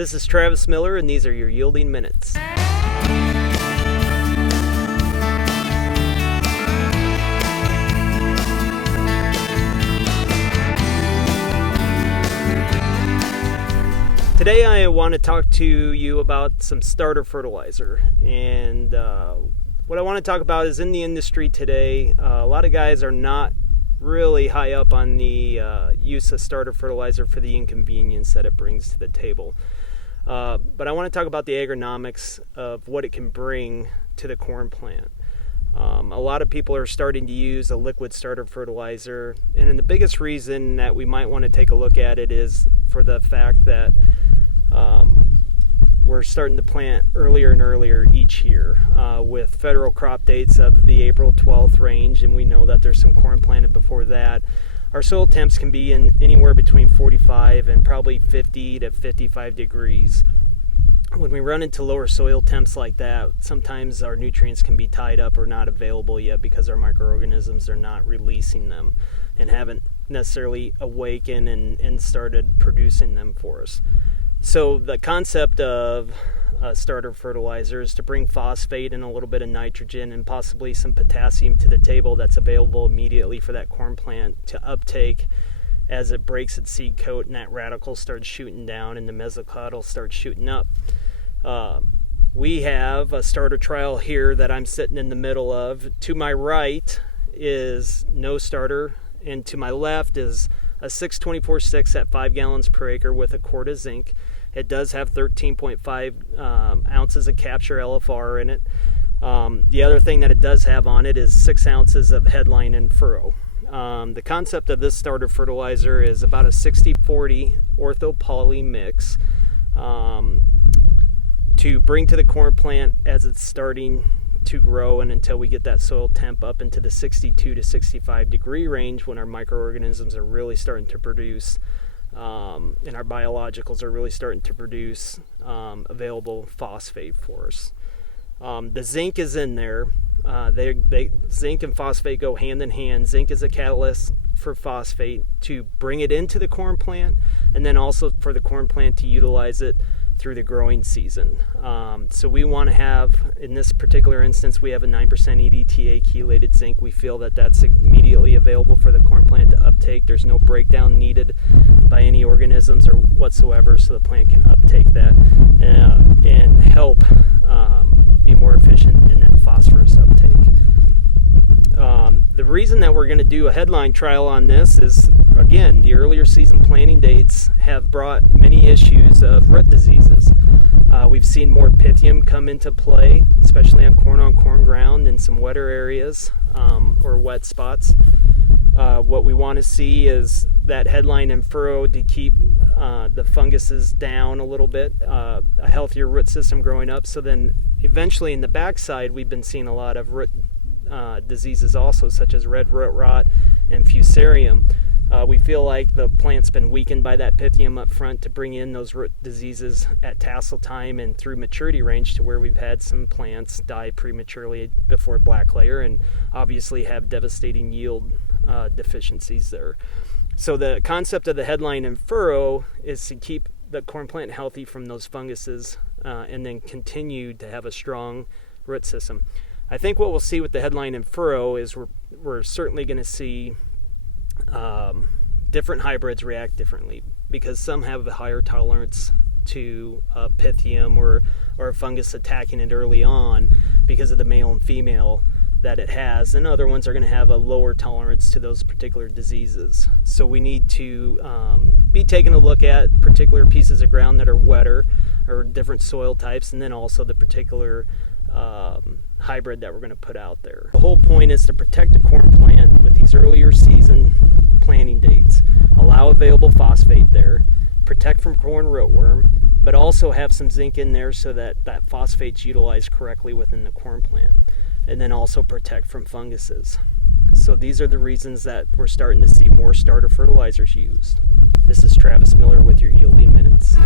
This is Travis Miller, and these are your Yielding Minutes. Today I want to talk to you about some starter fertilizer, and what I want to talk about is in the industry today, a lot of guys are not really high up on the use of starter fertilizer for the inconvenience that it brings to the table. But I want to talk about the agronomics of what it can bring to the corn plant. A lot of people are starting to use a liquid starter fertilizer, and the biggest reason that we might want to take a look at it is for the fact that we're starting to plant earlier and earlier each year with federal crop dates of the April 12th range, and we know that there's some corn planted before that. Our soil temps can be in anywhere between 45 and probably 50 to 55 degrees. When we run into lower soil temps like that, sometimes our nutrients can be tied up or not available yet because our microorganisms are not releasing them and haven't necessarily awakened and started producing them for us. So the concept of starter fertilizer is to bring phosphate and a little bit of nitrogen and possibly some potassium to the table that's available immediately for that corn plant to uptake as it breaks its seed coat and that radicle starts shooting down and the mesocotyl starts shooting up. We have a starter trial here that I'm sitting in the middle of. To my right is no starter, and to my left is a 624-6 at 5 gallons per acre with a quart of zinc. It does have 13.5 ounces of capture LFR in it. The other thing that it does have on it is 6 ounces of headline and furrow. The concept of this starter fertilizer is about a 60-40 ortho-poly mix to bring to the corn plant as it's starting to grow and until we get that soil temp up into the 62 to 65 degree range when our microorganisms are really starting to produce and our biologicals are really starting to produce available phosphate for us. The zinc is in there. Zinc and phosphate go hand in hand. Zinc is a catalyst for phosphate to bring it into the corn plant, and then also for the corn plant to utilize it through the growing season. So we want to have, in this particular instance, we have a 9% EDTA chelated zinc. We feel that that's immediately available for the corn plant to uptake. There's no breakdown needed by any organisms or whatsoever, so the plant can uptake that and help be more efficient in that phosphorus uptake. The reason that we're going to do a headline trial on this is, again, the earlier season planting dates have brought many issues of root diseases. We've seen more pythium come into play, especially on corn ground in some wetter areas or wet spots. What we want to see is that headline and furrow to keep the funguses down a little bit, a healthier root system growing up. So then eventually in the backside, we've been seeing a lot of root diseases also, such as red root rot and fusarium. We feel like the plant's been weakened by that pythium up front to bring in those root diseases at tassel time and through maturity range to where we've had some plants die prematurely before black layer and obviously have devastating yield deficiencies there. So the concept of the headline and furrow is to keep the corn plant healthy from those funguses and then continue to have a strong root system. I think what we'll see with the headline and furrow is we're certainly going to see different hybrids react differently because some have a higher tolerance to pythium or a fungus attacking it early on because of the male and female that it has, and other ones are going to have a lower tolerance to those particular diseases. So we need to be taking a look at particular pieces of ground that are wetter or different soil types, and then also the particular hybrid that we're going to put out there. The whole point is to protect the corn plant with these earlier season planting dates, allow available phosphate there, protect from corn rootworm, but also have some zinc in there so that that phosphate's utilized correctly within the corn plant, and then also protect from funguses. So these are the reasons that we're starting to see more starter fertilizers used. This is Travis Miller with your Yielding Minutes.